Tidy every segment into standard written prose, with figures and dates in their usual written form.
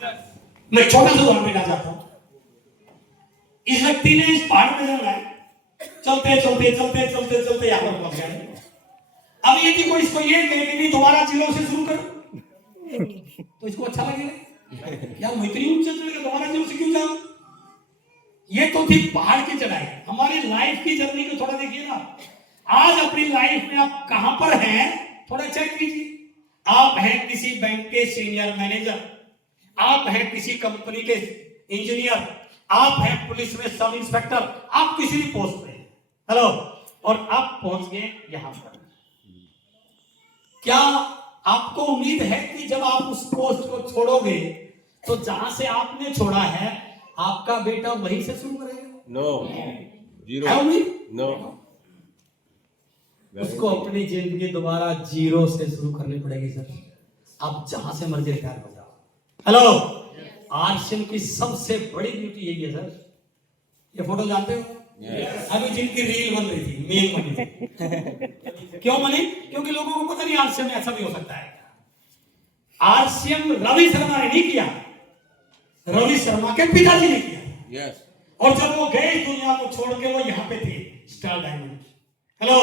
मैं छोटा सा उदाहरण देना चाहता हूं। इस व्यक्ति ने इस पहाड़ में जाना है, चलते चलते चलते चलते चलते यहां पर पहुंच गए। अब यदि कोई इसको ये कहे कि नहीं दोबारा जीरो से शुरू करो, तो इसको अच्छा लगेगा यार, मैं इतनी ऊंचे चढ़ गया, दोबारा जीरो से क्यों जाऊं? ये तो थी पहाड़ की चढ़ाई। हमारी लाइफ की जर्नी को थोड़ा देखिए ना। आज अपनी लाइफ में आप कहां पर हैं थोड़ा चेक कीजिए। आप हैं किसी बैंक के सीनियर मैनेजर, आप हैं किसी कंपनी के इंजीनियर, आप हैं पुलिस में सब इंस्पेक्टर, आप किसी भी पोस्ट पे हैं, हेलो, और आप पहुंच गए यहां पर। क्या आपको उम्मीद है कि जब आप उस पोस्ट को छोड़ोगे तो जहां से आपने छोड़ा है आपका बेटा वहीं से शुरू करेगा? नो, जीरो, है उम्मीद? नो। उसको अपनी जिंदगी दोबारा जीरो से शुरू करनी पड़ेगी सर। आप जहां से मर्जी रिटायर हो जाओ। हेलो, आरसीएम की सबसे बड़ी ब्यूटी यही है सर। ये फोटो जानते हो? अभी जिनकी रील बन रही थी, मेल बनी थी। क्यों बनी? क्योंकि लोगों को पता नहीं आरसीएम में ऐसा भी हो सकता है। आरसीएम रवि शर्मा ने नहीं किया, रवि शर्मा के पिताजी ने किया। यस। और जब वो गए दुनिया को छोड़ के, वो यहाँ पे थे स्टार डायमंड। हेलो,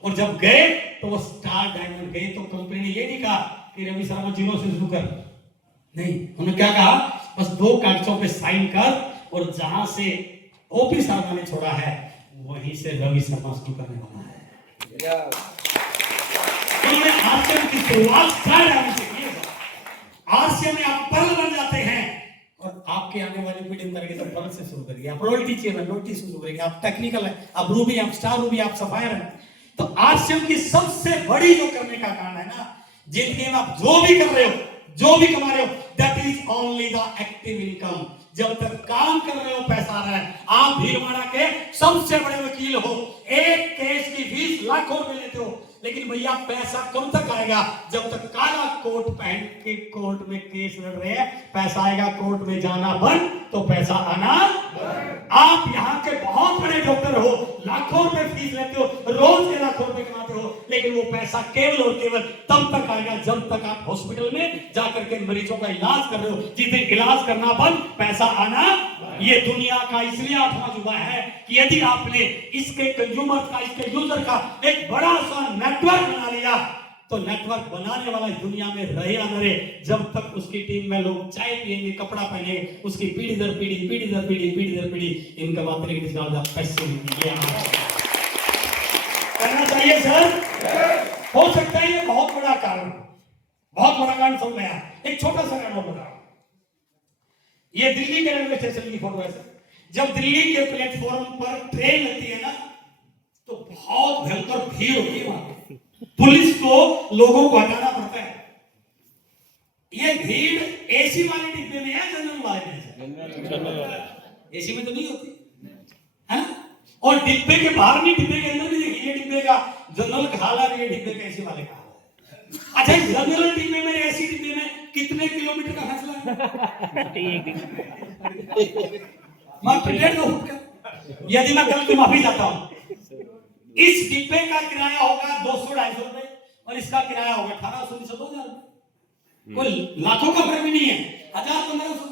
और जब गए तो वो स्टार डायमंड गए तो कंपनी ने ये नहीं कहा कि रवि शर्मा जीरो से शुरू कर, नहीं, उन्होंने क्या कहा, बस 2 कागजों पे साइन कर, और जहां से ओपी शर्मा ने छोड़ा है वहीं से रवि शर्मा शुरू करने वाला है। उन्होंने आरसीएम की शुरुआत स्टार डायमंड से की है। आरसीएम में आप पर्ल बन जाते हैं और आपके आने वाली पीढ़ी में करेंगे तो पर्ल से शुरू करेंगे। आप रॉयल्टी चाहिए, रॉयल्टी से शुरू करेंगे। आप टेक्निकल है, आप रूबी, आप स्टार रूबी, आप सफायर है। तो आरसीएम की सबसे बड़ी जो करने का कारण है ना, जिंदगी में आप जो भी कर रहे हो, जो भी कमा रहे हो, that is only the active income. जब तक काम कर रहे हो पैसा आ रहा है। आप भीलवाड़ा के सबसे बड़े वकील हो, एक केस की फीस लाखों रुपए लेते हो, लेकिन भैया पैसा कब तक आएगा? जब तक काला कोट पहन के कोर्ट में केस लड़ रहे हैं। पैसा आएगा, कोर्ट में जाना बंद तो पैसा आना। आप यहाँ के बहुत बड़े डॉक्टर हो, लाखों रुपए फीस लेते हो, रोज के लाखों रुपए कमाते हो, लेकिन वो पैसा केवल और केवल तब तक आएगा जब तक आप हॉस्पिटल में जाकर के मरीजों का इलाज कर रहे हो। जिस दिन इलाज करना बंद, पैसा आना। ये दुनिया का इसलिए 8वां जुबा है कि यदि आपने इसके कंज्यूमर का, इसके यूजर का एक बड़ा सा नेटवर्क बना लिया, तो नेटवर्क बनाने वाला इस दुनिया में रहे या न रहे, जब तक उसकी टीम में लोग चाय पिएंगे, कपड़ा पहनेंगे, उसकी पीढ़ी दर पीढ़ी, पीढ़ी दर पीढ़ी, पीढ़ी दर पीढ़ी इनका बात पैसे करना चाहिए सर। हो सकता है ये बहुत बड़ा कारण, बहुत बड़ा कारण समझ में आया। एक छोटा सा कारण बता, ये दिल्ली के रेलवे स्टेशन की फोटो है सर। जब दिल्ली के प्लेटफॉर्म पर ट्रेन लगती है ना, तो बहुत भयंकर भीड़ होती है वहां पे। पुलिस को लोगों को हटाना पड़ता है। ये भीड़ एसी वाले डिब्बे में है, जनरल वाले में? एसी में तो नहीं होती है। और डिब्बे के बाहर नहीं, डिब्बे के अंदर भी देखिए, ये डिब्बे का जनरल का हाल है, ये डिब्बे का एसी वाले का हाल है। अच्छा, जनरल डिब्बे में, एसी डिब्बे में कितने किलोमीटर का फासला है? मात्र 1.5 फुट का। यदि मैं गलती माफी चाहता हूं, इस डिब्बे का किराया होगा 200-250 रुपए, और इसका किराया होगा 1800-2000 रुपए। कोई लाखों का फर्क भी नहीं है, 1000-1500।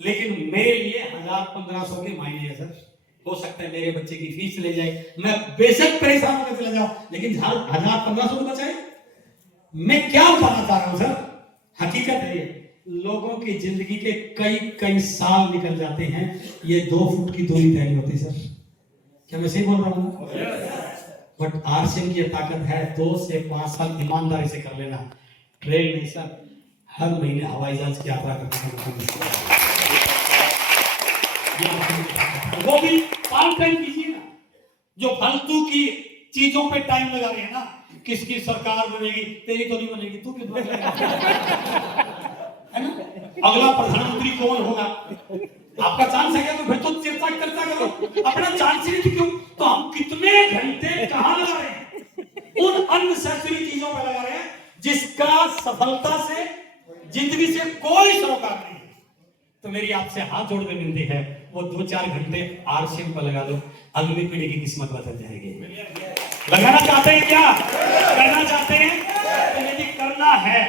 लेकिन मेरे लिए 1000-1500 के मायने है सर। हो सकता है मेरे बच्चे की फीस ले जाए, मैं बेशक परेशान होकर चला जाऊं, लेकिन 1000-1500 रुपए बचाए। मैं क्या बताना चाह रहा हूं सर, हकीकत है ये। लोगों की जिंदगी के कई साल निकल जाते हैं, ये 2 फुट की दूरी तय होती सर। क्या मैं सही बोल रहा हूँ? बट आरसीएम की ताकत है 2 से 5 साल ईमानदारी से कर लेना। ट्रेन नहीं सर, हर महीने हवाई जहाज की यात्रा करना, वो भी पार्ट टाइम कीजिए ना। जो फालतू की चीजों पे टाइम लगा रहे हैं ना, किसकी सरकार बनेगी, तेरी तो नहीं बनेगी, तू कितना है ना? अगला प्रधानमंत्री कौन होगा, आपका चांस है क्या? तो फिर तो चर्चा करो, अपना चांस ही नहीं। क्यों? तो हम कितने घंटे कहां लगा रहे हैं? उन अननेसेसरी चीजों पे लगा रहे हैं जिसका सफलता से, जिंदगी से कोई सरोकार नहीं। तो मेरी आपसे हाथ जोड़ कर विनती है, वो 2-4 घंटे आरसीएम पर लगा दो, अगली पीढ़ी की किस्मत बदल जाएगी। लगाना चाहते हैं क्या? करना चाहते हैं? तो यदि करना है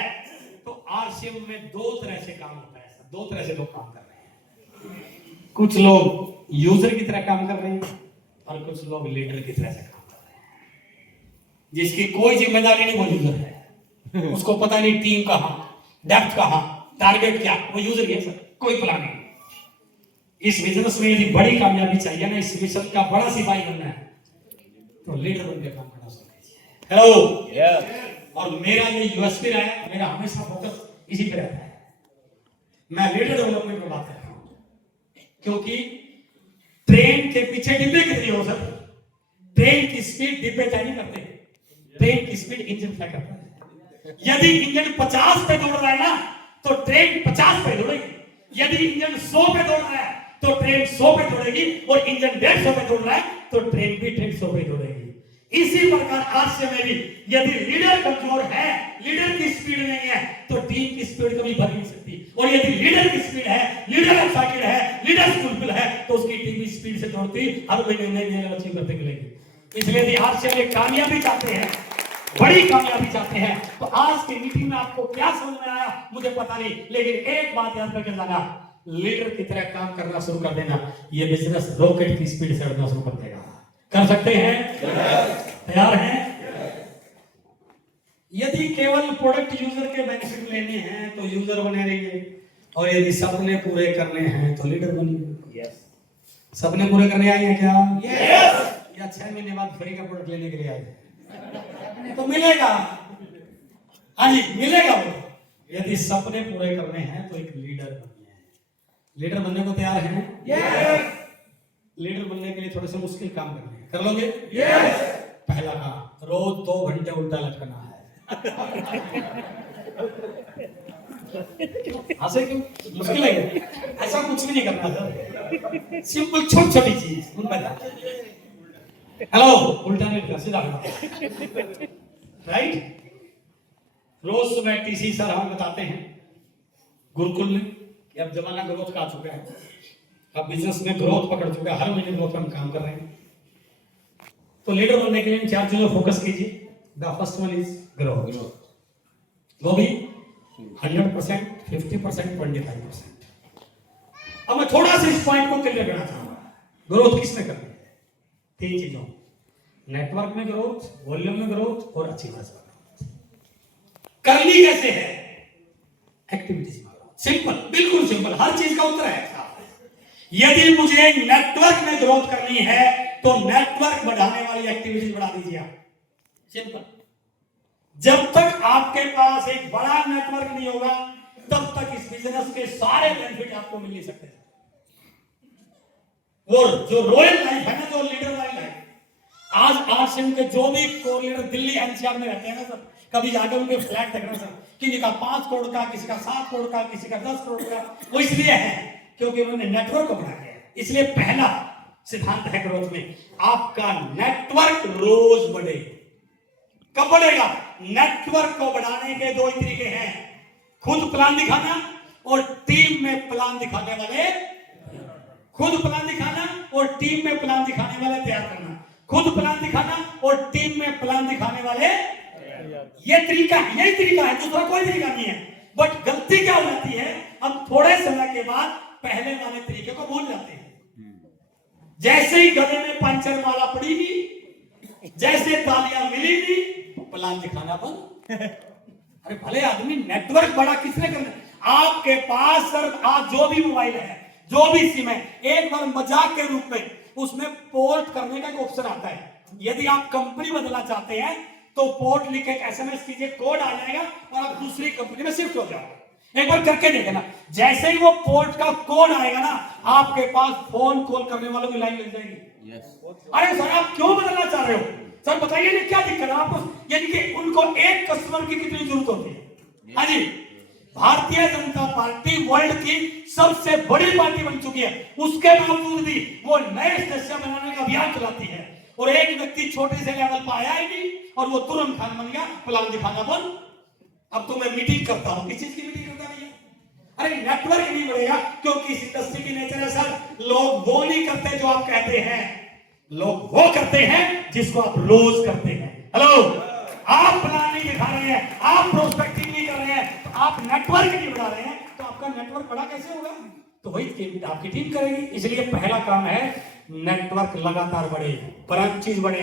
तो आरसीएम में 2 तरह से काम होता है सर। दो तरह से लोग काम कर रहे हैं। कुछ लोग यूजर की तरह काम कर रहे हैं और कुछ लोग लीडर की तरह से काम कर रहे हैं, जिसकी कोई जिम्मेदारी नहीं, वो यूजर है। उसको पता नहीं टीम कहाँ, डेप्थ कहाँ, टारगेट क्या, वो यूजर ही है सर, कोई प्लान नहीं। इस बिजनेस में यदि बड़ी कामयाबी चाहिए ना, इस मिशन का बड़ा सिपाही बनना है, तो लीडर बनकर काम करना शुरू कीजिए। हेलो, और मेरा ये यूएसपी रहा है, मेरा हमेशा फोकस इसी पे रहता है। मैं लीडर डेवलपमेंट में बात कर रहा हूं, क्योंकि ट्रेन के पीछे डिब्बे कितने हो सर? ट्रेन की स्पीड डिब्बे तय नहीं करते, ट्रेन की स्पीड इंजन तय करता है। यदि इंजन 50 पे दौड़ रहा है ना, तो ट्रेन 50 पे दौड़ेगी। यदि इंजन 100 पे दौड़ रहा है तो ट्रेन 100 पे दौड़ेगी, और इंजन 150 पे दौड़ रहा है तो ट्रेन भी 150 पे दौड़ेगी। इसी प्रकार आज से में भी यदि लीडर कमजोर है, लीडर की स्पीड नहीं है, तो टीम की स्पीड कभी बढ़ नहीं सकती। और यदि लीडर की स्पीड है, लीडर एक्साइटेड है, लीडर स्किलफुल है, तो उसकी टीम भी स्पीड से दौड़ती, हर महीने नए नए अचीव करते मिलेगी। इसलिए यदि आज से में कामयाबी चाहते हैं, बड़ी कामयाबी चाहते हैं, तो आज की मीटिंग में आपको क्या समझ में आया मुझे पता नहीं, लेकिन एक बात याद रखकर जाना, लीडर की तरह काम करना शुरू कर देना, ये बिजनेस रॉकेट की स्पीड से उड़ना शुरू कर देगा। कर सकते हैं? तैयार हैं? यदि केवल प्रोडक्ट यूजर के बेनिफिट लेने हैं तो यूजर बने रहिए, और यदि सपने पूरे करने हैं तो लीडर बनिए। सपने पूरे करने आए हैं क्या? या 6 महीने बाद फ्री का प्रोडक्ट लेने के लिए आए? तो मिलेगा, हाँ जी मिलेगा वो। यदि सपने पूरे करने हैं तो एक लीडर बनिए। लीडर बनने को तैयार हैं? लीडर बनने के लिए थोड़े से मुश्किल काम करने हैं, कर लोगे? पहला काम, रोज 2 घंटे उल्टा लटकना है। हंसे क्यों? मुश्किल है? ऐसा कुछ भी नहीं करना सर, सिंपल छोटी छोटी चीज। हेलो, उल्टा नहीं लटका, सीधा राइट। रोज सुबह टीसी सर हम बताते हैं गुरुकुल में कि अब जमाना ग्रोथ का आ चुका है, अब बिजनेस में ग्रोथ पकड़ चुका है, हर महीने ग्रोथ में हम काम कर रहे हैं। तो लीडर बनने के लिए 4 चीजों पर फोकस कीजिए। The first one is growth, वो भी 100%, 50%, 25%। अब मैं थोड़ा सा इस पॉइंट को क्लियर करना चाहूंगा। ग्रोथ किसमें करनी है? 3 चीजों, नेटवर्क में ग्रोथ, वॉल्यूम में ग्रोथ और अचीवर्स में ग्रोथ। करनी कैसे है? एक्टिविटीज में ग्रोथ। सिंपल, बिल्कुल सिंपल, हर चीज का उत्तर है। यदि मुझे नेटवर्क में ग्रोथ करनी है तो नेटवर्क बढ़ाने वाली एक्टिविटीज बढ़ा दीजिए आप। सिंपल। जब तक आपके पास एक बड़ा नेटवर्क नहीं होगा तब तक इस बिजनेस के सारे बेनिफिट आपको मिल नहीं सकते। वो जो रॉयल लाइफ है ना, जो लीडर वाली लाइफ, आज आरसीएम के जो भी कोर लीडर दिल्ली एनसीआर में रहते हैं ना सर, कभी जाकर उनके फ्लैट देखना सर, किसी का 5 करोड़ का, किसी का 7 करोड़ का, किसी का 10 करोड़ का। वो इसलिए है क्योंकि उन्होंने नेटवर्क को बढ़ाया है। इसलिए पहला सिद्धांत है ग्रोथ में, आपका नेटवर्क रोज बढ़े। कब बढ़ेगा? नेटवर्क को बढ़ाने के 2 ही तरीके हैं, खुद प्लान दिखाना और टीम में प्लान दिखाने वाले। खुद प्लान दिखाना और टीम में प्लान दिखाने वाले तैयार करना। खुद प्लान दिखाना और टीम में प्लान दिखाने वाले, ये तरीका, यही तरीका है, दूसरा कोई तरीका नहीं है। बट गलती क्या हो जाती है, हम थोड़े समय के बाद पहले वाले तरीके को भूल जाते हैं। जैसे ही गले में पंचर माला पड़ी नहीं, जैसे तालियां मिली नहीं, प्लान दिखाना बंद। अरे भले आदमी नेटवर्क बड़ा किसने करना? आपके पास सर आज जो भी मोबाइल है, जो भी सिम है, एक बार मजाक के रूप में उसमें पोर्ट करने का एक ऑप्शन आता है। यदि आप कंपनी बदलना चाहते हैं तो पोर्ट लिख के एसएमएस कीजिए, कोड आ जाएगा और आप दूसरी कंपनी में शिफ्ट हो जाओगे। एक बार करके देखना, जैसे ही वो पोर्ट का कोड आएगा ना, आपके पास फोन कॉल करने वालों की लाइन लग जाएगी। अरे सर आप क्यों बदलना चाह रहे हो? सर बताइए ना क्या दिक्कत है आपको? यानी कि उनको एक कस्टमर की कितनी जरूरत होती है? हाँ जी, भारतीय जनता पार्टी वर्ल्ड की सबसे बड़ी पार्टी बन चुकी है, उसके बावजूद भी वो नए सदस्य बनाने का अभियान चलाती है। और एक व्यक्ति छोटे से लेवल पर आया ही नहीं और वो तुरंत खान बन गया, प्लान दिखाना बंद। अब तो मैं मीटिंग करता हूं, किस चीज की मीटिंग करता नहीं है? अरे नेटवर्क नहीं बढ़ेगा, क्योंकि इस इंडस्ट्री की नेचर है सर, लोग वो नहीं करते जो आप कहते हैं, लोग वो करते हैं जिसको आप रोज करते हैं। हेलो, आप प्लान नहीं दिखा रहे हैं, आप प्रोस्पेक्टिंग नहीं कर रहे हैं, आप नेटवर्क नहीं बढ़ा रहे हैं, तो आप आपका नेटवर्क बड़ा कैसे होगा? तो वही आपकी टीम करेगी। इसलिए पहला काम है नेटवर्क लगातार बढ़े, ब्रांचेस बढ़े,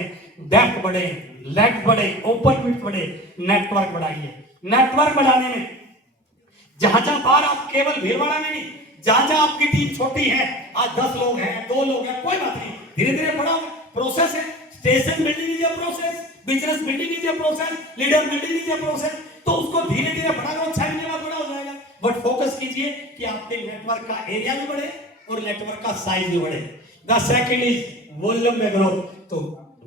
डेप्थ बढ़े, लेग बढ़े, ओपन विड्थ बढ़े, नेटवर्क बढ़ाइए। नेटवर्क बढ़ाने में जहां जहां बार आप केवल भीड़भाड़ में नहीं, जहां जहां आपकी टीम छोटी है, आज 10 लोग हैं, 2 लोग हैं, कोई बात नहीं, धीरे धीरे बड़ा प्रोसेस है। Station building is a process, business building is a process, leader building is a process. तो उसको धीरे धीरे बड़ा करो, 6 महीने बाद बड़ा हो जाएगा। बट फोकस कीजिए कि आपके नेटवर्क का एरिया भी बढ़े और नेटवर्क का साइज भी बढ़े। द सेकंड इज वॉल्यूम में ग्रोथ। तो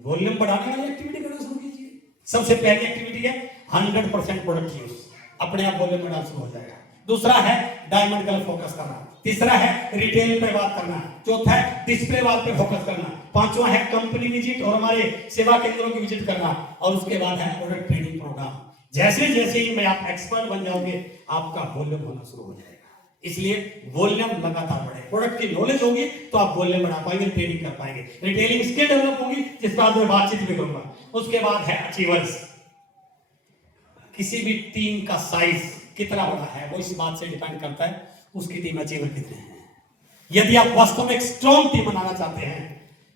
वॉल्यूम बढ़ाने वाली एक्टिविटी करना शुरू कीजिए। सबसे पहली एक्टिविटी है 100% प्रोडक्ट यूज, अपने आप वॉल्यूम बढ़ाना शुरू हो जाएगा। दूसरा है डायमंड कलर फोकस करना। तीसरा है रिटेल पे बात करना। चौथा है डिस्प्ले वॉल पे फोकस करना। पांचवा है कंपनी विजिट और हमारे सेवा केंद्रों की विजिट करना। और उसके बाद है प्रोडक्ट ट्रेनिंग प्रोग्राम। जैसे जैसे ही मैं आप एक्सपर्ट बन जाओगे, आपका वॉल्यूम होना शुरू हो जाएगा। इसलिए वॉल्यूम लगातार बढ़े। प्रोडक्ट की नॉलेज होगी तो आप वॉल्यूम बढ़ा पाएंगे, ट्रेनिंग कर पाएंगे, रिटेलिंग स्किल डेवलप होगी, जिस बात में बातचीत भी करूंगा। उसके बाद है अचीवर्स। किसी भी टीम का साइज कितना बड़ा है वो इस बात से डिपेंड करता है उसकी टीम अचीवर कितने हैं। यदि आप वास्तव में एक स्ट्रॉन्ग टीम बनाना चाहते हैं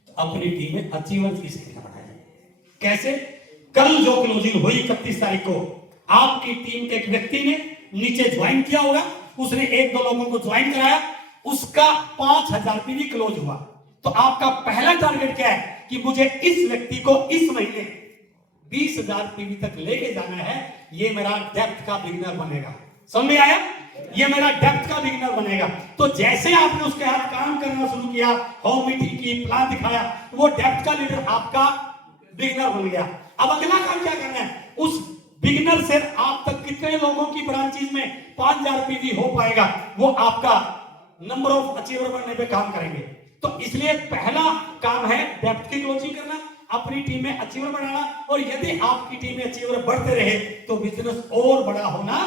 तो अपनी टीम में अचीवर्स की संख्या बढ़ाइए। कैसे? कल जो क्लोजिंग हुई 31 तारीख को, आपकी टीम के एक व्यक्ति ने नीचे ज्वाइन किया होगा, उसने 1-2 लोगों को ज्वाइन कराया, उसका 5000 पीवी क्लोज हुआ। तो आपका पहला टारगेट क्या है कि मुझे इस व्यक्ति को इस महीने 20,000 पीवी तक लेके जाना है। ये मेरा डेप्थ का बिगिनर बनेगा। समझ में आया? ये मेरा डेप्थ का बिगिनर बनेगा। तो जैसे आपने उसके साथ काम करना शुरू किया, होम मीटिंग की, प्लान दिखाया, वो डेप्थ का लीडर आपका बिगिनर बन गया। अब अगला काम क्या करना है? उस बिगिनर से आप तक कितने लोगों की ब्रांचेस में 5000 पीवी हो पाएगा, वो आपका नंबर ऑफ अचीवर बनने पे काम करेंगे। तो इसलिए पहला काम है डेप्थ की क्लोजिंग करना, अपनी टीम में अचीवर बनाना। और यदि आपकी टीम में अचीवर बढ़ते रहे तो बिजनेस और बड़ा होना।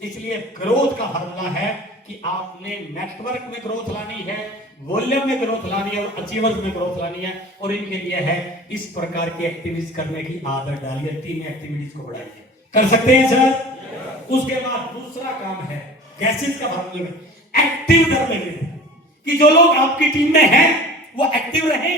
इसलिए ग्रोथ का फॉर्मूला है कि आपने नेटवर्क में ग्रोथ लानी है, वॉल्यूम में ग्रोथ लानी है और अचीवर्स में ग्रोथ लानी है। और इनके लिए है इस प्रकार की एक्टिविटीज करने की आदत डालिए, टीम एक्टिविटीज को बढ़ाइए। कर सकते हैं सर? उसके बाद दूसरा काम है गैसेस का फॉर्मूला में एक्टिव दर में, कि जो लोग आपकी टीम में हैं वो एक्टिव रहे,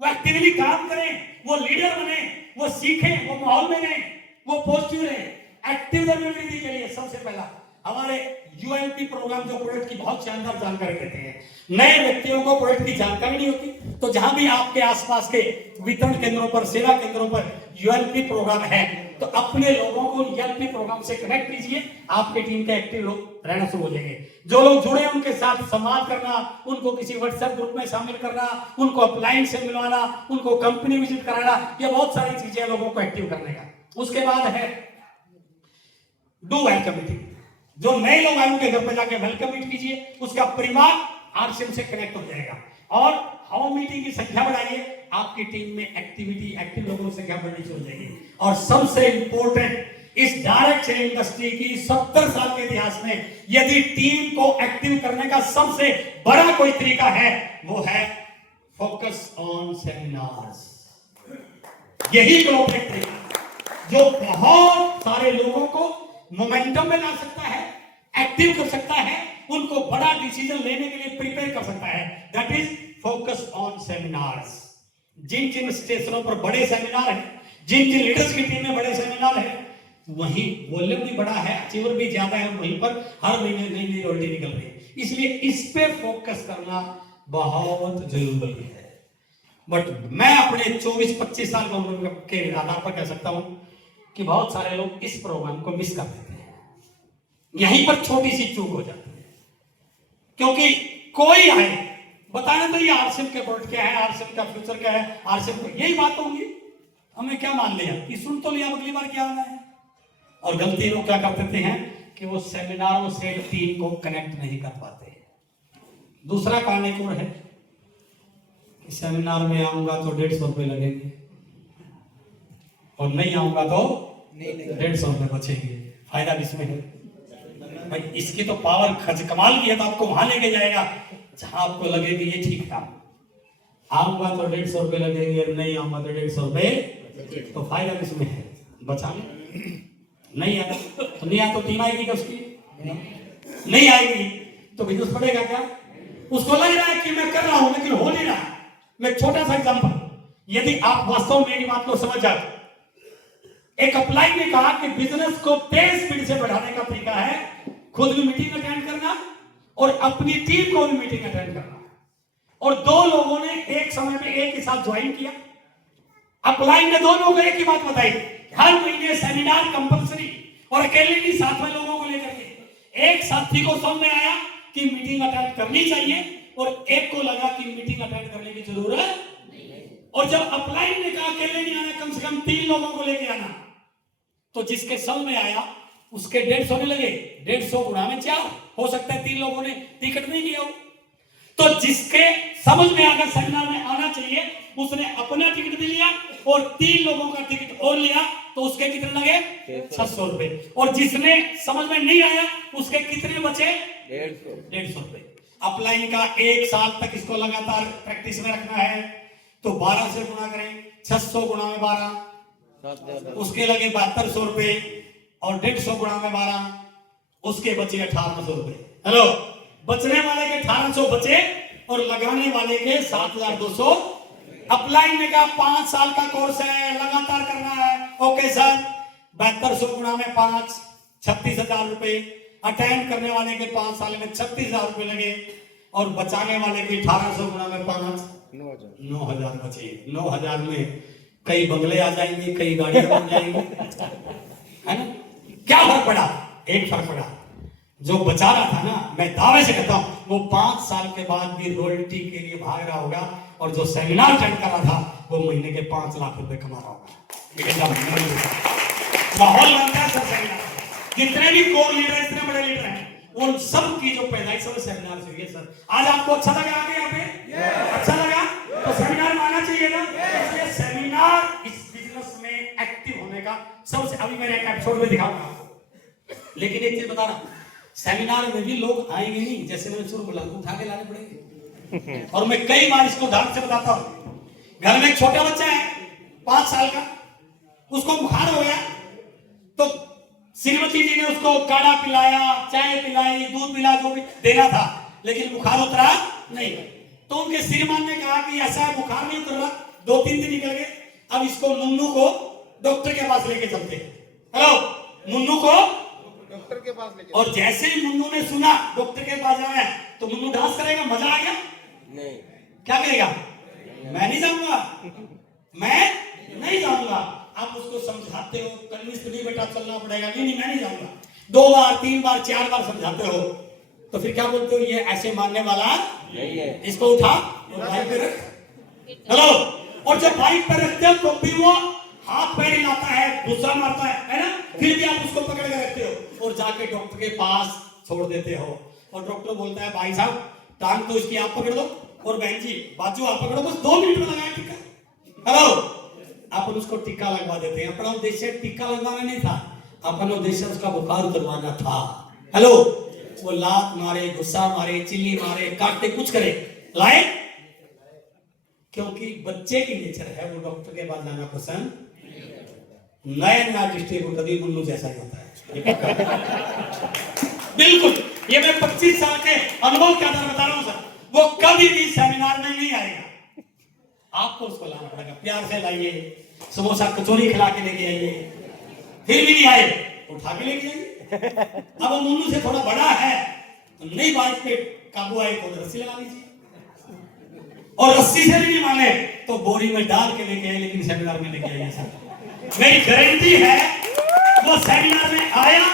वो एक्टिवली काम करें, वो लीडर बने, वो सीखें, वो माहौल में रहें, वो पॉजिटिव रहे। एक्टिव दर में वृद्धि के लिए सबसे पहला हमारे यूएलपी प्रोग्राम जो प्रोडक्ट की बहुत शानदार जानकारी देते हैं। नए व्यक्तियों को प्रोडक्ट की जानकारी नहीं होती, तो जहां भी आपके आसपास के वितरण केंद्रों पर, सेवा केंद्रों पर यूएलपी प्रोग्राम है, तो अपने लोगों को यूएलपी प्रोग्राम से कनेक्ट कीजिए। आपके टीम के एक्टिव लोग रहना शुरू हो जाएंगे। जो लोग जुड़े उनके साथ संवाद करना, उनको किसी व्हाट्सएप ग्रुप में शामिल करना, उनको अपलाइन से मिलवाना, उनको कंपनी विजिट कराना, ये बहुत सारी चीजें लोगों को एक्टिव करने का। उसके बाद है डू वेलकम मीटिंग। जो नए लोग आए उनके घर पे जाके वेलकम मीट कीजिए, उसका परिवार आरसीएम से कनेक्ट हो जाएगा। और होम मीटिंग की संख्या बढ़ाइए, आपकी टीम में एक्टिव लोगों की संख्या बढ़नी शुरू हो जाएगी। और सबसे इंपॉर्टेंट, इस डायरेक्ट सेल इंडस्ट्री की 70 साल के इतिहास में यदि टीम को एक्टिव करने का सबसे बड़ा कोई तरीका है, वो है फोकस ऑन सेमिनार्स। यही ग्लोबल तरीका जो बहुत सारे लोगों को मोमेंटम में ला सकता है, एक्टिव कर सकता है, उनको बड़ा डिसीजन लेने के लिए प्रिपेयर कर सकता है। That is focus on seminars. जिन जिन स्टेशनों पर बड़े सेमिनार हैं, जिन जिन लीडर्स की टीम में बड़े सेमिनार हैं, वहीं वॉल्यूम भी बड़ा है, अचीवर भी ज्यादा है, वहीं पर हर महीने नई नई रोटी निकल रही है। इसलिए इस पे फोकस करना बहुत जरूरी है। बट मैं अपने 24-25 साल के आधार पर कह सकता हूं कि बहुत सारे लोग इस प्रोग्राम को मिस कर देते हैं। यहीं पर छोटी सी चूक हो जाती है, क्योंकि कोई आए बताने तो ये आरसीएम के प्रोडक्ट क्या है, आरसीएम का फ्यूचर क्या है, आरसीएम को यही बात होंगी, हमने क्या मान लिया कि सुन तो लिया, अगली बार क्या होना है। और गलती लोग क्या कर देते हैं कि वो सेमिनारों से टीम को कनेक्ट नहीं कर पाते। दूसरा कारण एक और है कि सेमिनार में आऊंगा तो 150 रुपए लगेंगे और नहीं आऊंगा तो 150 रुपए बचेंगे। फायदा किसमें है भाई? इसकी तो पावर खर्च कमाल की है, तो आपको वहां लेके जाएगा जहां आपको लगेगी ये ठीक था। आऊंगा तो 150 रुपए लगेंगे, नहीं आऊंगा तो 150 रुपए, तो फायदा किसमें है? बचाने। नहीं आया तो नहीं आया तो टीम आएगी क्या उसकी? नहीं आएगी तो बिजनेस पड़ेगा क्या? उसको लग रहा है कि मैं कर रहा हूं लेकिन हो नहीं रहा। मैं छोटा सा एग्जांपल, यदि आप वास्तव में मेरी बात को समझ जाए, एक अपलाइन ने कहा कि बिजनेस को तेज स्पीड से बढ़ाने का तरीका है खुद भी मीटिंग अटेंड करना और अपनी टीम को भी मीटिंग अटेंड करना। और दो लोगों ने एक समय में एक ही साथ ज्वाइन किया। अपलाइन ने दोनों को एक ही बात बताई, हर महीने सेमिनार कंपलसरी, और अकेले नहीं, साथ में लोगों को लेकर के। एक साथी को समझ में आया कि मीटिंग अटेंड करनी चाहिए और एक को लगा कि मीटिंग अटेंड करने की जरूरत नहीं है। और जब अपलाइन ने कहा अकेले नहीं आना, कम से कम 3 लोगों को लेके आना, तो जिसके समझ में आया उसके 150 होने लगे। 150 गुणा में 4, हो सकता है 3 लोगों ने टिकट नहीं लिया हो। तो जिसके समझ में आकर सेमिनार में आना चाहिए उसने अपना टिकट भी लिया और 3 लोगों का टिकट और लिया, तो उसके कितने लगे? 600 रुपए। और जिसने समझ में नहीं आया उसके कितने बचे? 150 रुपए। अपलाइन का 1 साल तक इसको लगातार प्रैक्टिस में रखना है, तो 12 से गुणा करें, 600 गुणा में 12, उसके लगे 7200 रुपए, और 150 गुणा में 12, उसके बचे 1800 रुपए। हेलो, बचने वाले के 1800 बचे और लगाने वाले के 7200। अपलाइन ने कहा 5 साल का कोर्स है, लगातार करना है। ओके सर, 7200 गुणा में 5, 36,000 रुपए। अटेंड करने वाले के 5 साल में 36,000 रुपए लगे, और बचाने वाले के 1800 गुणा में 5, 9,000 बचे। 9,000 में कई बंगले आ जाएंगे, कई गाड़ियां बन जाएंगी, है ना? क्या फर्क पड़ा? एक फर्क पड़ा, जो बचा रहा था ना, मैं दावे से कहता हूं वो 5 साल के बाद भी रॉयल्टी के लिए भाग रहा होगा, और जो सेमिनार अटेंड कर रहा था वो महीने के 5 लाख रुपए कमा रहा होगा। माहौल बनता है सर सेमिनार। जितने भी कोर लीडर, इतने बड़े लीडर हैं, उन सब की जो पैदाइश है सेमिनार से हुई है। सर आज आपको अच्छा लगा आके यहाँ पे? अच्छा लगा तो सेमिनार में आना चाहिए ना। इसलिए सेमिनार इस बिजनेस में एक्टिव होने का सबसे, अभी मेरे एक एपिसोड में दिखाऊंगा आपको, लेकिन एक चीज बता रहा, सेमिनार में भी लोग आएंगे नहीं, जैसे मैंने शुरू बोला, उठा के लाने पड़ेंगे। और मैं कई बार इसको ध्यान से बताता हूं, घर में एक छोटा बच्चा है 5 साल का, उसको बुखार हो गया, तो श्रीमती जी ने उसको काढ़ा पिलाया, चाय पिलाई, दूध पिला, जो भी देना था, लेकिन बुखार उतरा नहीं। तो उनके श्रीमान ने कहा कि ऐसा है, बुखार नहीं उतर रहा, 2-3 दिन निकल गए, अब इसको मुन्नू को डॉक्टर के पास लेके चलते हैं। हेलो, मुन्नू को डॉक्टर के पास लेके। और जैसे ही मुन्नू ने सुना डॉक्टर के पास जाना है, तो मुन्नू डांस करेगा, मजा आ गया? नहीं। क्या करेगा? मैं नहीं जाऊंगा, मैं नहीं जाऊंगा। आप उसको समझाते हो, कन्विंस नहीं बेटा चलना पड़ेगा, नहीं मैं नहीं जाऊंगा। 2 बार 3 बार 4 बार समझाते हो, तो फिर क्या बोलते हो? ये ऐसे मानने वाला नहीं है, इसको उठा और बाइक पे रख। हेलो, और जब बाइक पे रखते हो तो भी वो हाथ पैर हिलाता है, दूसरा मारता है ना, फिर भी आप उसको पकड़ के रखते हो और जाके डॉक्टर के पास छोड़ देते हो। और डॉक्टर बोलता है भाई साहब टांग तो इसकी आप पकड़ लो, और बहन जी बाजू आप पकड़ो, बस 2 मिनट में लगाया टीका। हेलो, अपन उसको टीका लगवा देते हैं। अपना उद्देश्य टीका लगवाना नहीं था, अपना उद्देश्य उसका बुखार उतरवाना था। हेलो, वो लात मारे, गुस्सा मारे, चिल्ली मारे, काटते, कुछ करे, लाए, क्योंकि बच्चे की नेचर है वो डॉक्टर के पास जाना पसंद। नया डिस्ट्रीब्यूटर भी मुन्नू जैसा ही होता है, बिल्कुल। ये मैं 25 साल के अनुभव के आधार बता रहा हूं सर। वो कभी भी सेमिनार में नहीं आएगा, आपको उसको लाना पड़ेगा। प्यार से लाइए, समोसा कचौरी खिला के लेके आइए, फिर भी नहीं आए उठा के लेके जाइए। अब वो मुन्नू से थोड़ा बड़ा है तो नई बाइक पे काबू आए तो रस्सी लगा लीजिए, और रस्सी से भी नहीं माने तो बोरी में डाल के लेके आए, लेकिन सेमिनार में लेके आइए सर। मेरी गारंटी है वो सेमिनार में आया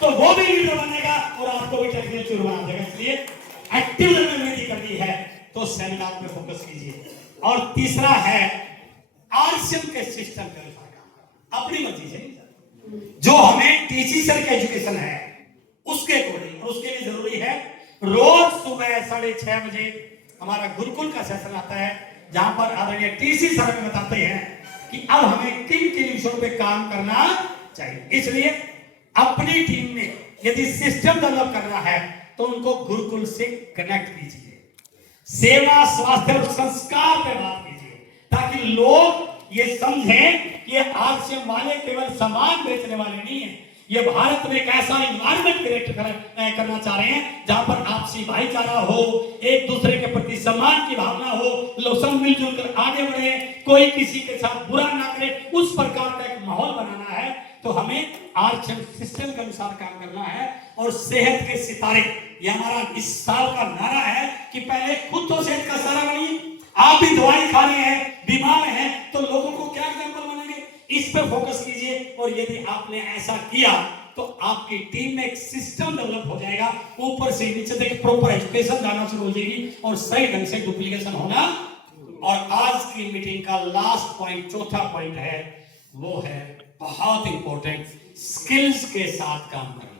तो वो भी लीडर बनेगा और आपको भी टेक्निकल चूर बना देगा। इसलिए एक्टिव रणनीति करनी है तो सेमिनार पे फोकस कीजिए। और तीसरा है आरसीएम के सिस्टम के अनुसार अपनी मर्जी से, जो हमें टीसी सर के एजुकेशन है उसके अकॉर्डिंग, और उसके लिए जरूरी है रोज सुबह 6:30 बजे हमारा गुरुकुल का सेशन आता है, जहां पर आदरणीय टीसी सर हमें बताते हैं कि अब हमें किन किन विषयों पे काम करना चाहिए। इसलिए अपनी टीम में यदि सिस्टम डेवलप करना है तो उनको गुरुकुल से कनेक्ट कीजिए, सेवा, स्वास्थ्य और संस्कार पे बात कीजिए, ताकि लोग ये समझें कि आरसीएम वाले केवल सामान बेचने वाले नहीं है, ये भारत में एक ऐसा इन्वायरमेंट क्रिएट करना चाह रहे हैं जहां पर आपसी भाईचारा हो, एक दूसरे के प्रति सम्मान की भावना हो, लोग सब मिलजुल कर आगे बढ़े, कोई किसी के साथ बुरा ना करे, उस प्रकार का एक माहौल बनाना है। तो हमें आरक्षण सिस्टम के अनुसार काम करना है। और सेहत के सितारे, ये हमारा इस साल का नारा है कि पहले खुद तो सेहत का सितारा बनिए। आप भी दवाई खा रहे हैं, बीमार हैं, तो लोगों को क्या एग्जाम्पल बनेंगे, इस पर फोकस कीजिए। और यदि आपने ऐसा किया तो आपकी टीम में एक सिस्टम डेवलप हो जाएगा, ऊपर से नीचे तक प्रॉपर एजुकेशन जाना शुरू हो जाएगी और सही ढंग से डुप्लीकेशन होना। और आज की मीटिंग का लास्ट पॉइंट, चौथा पॉइंट है, वो है बहुत इंपॉर्टेंट, स्किल्स के साथ काम करना।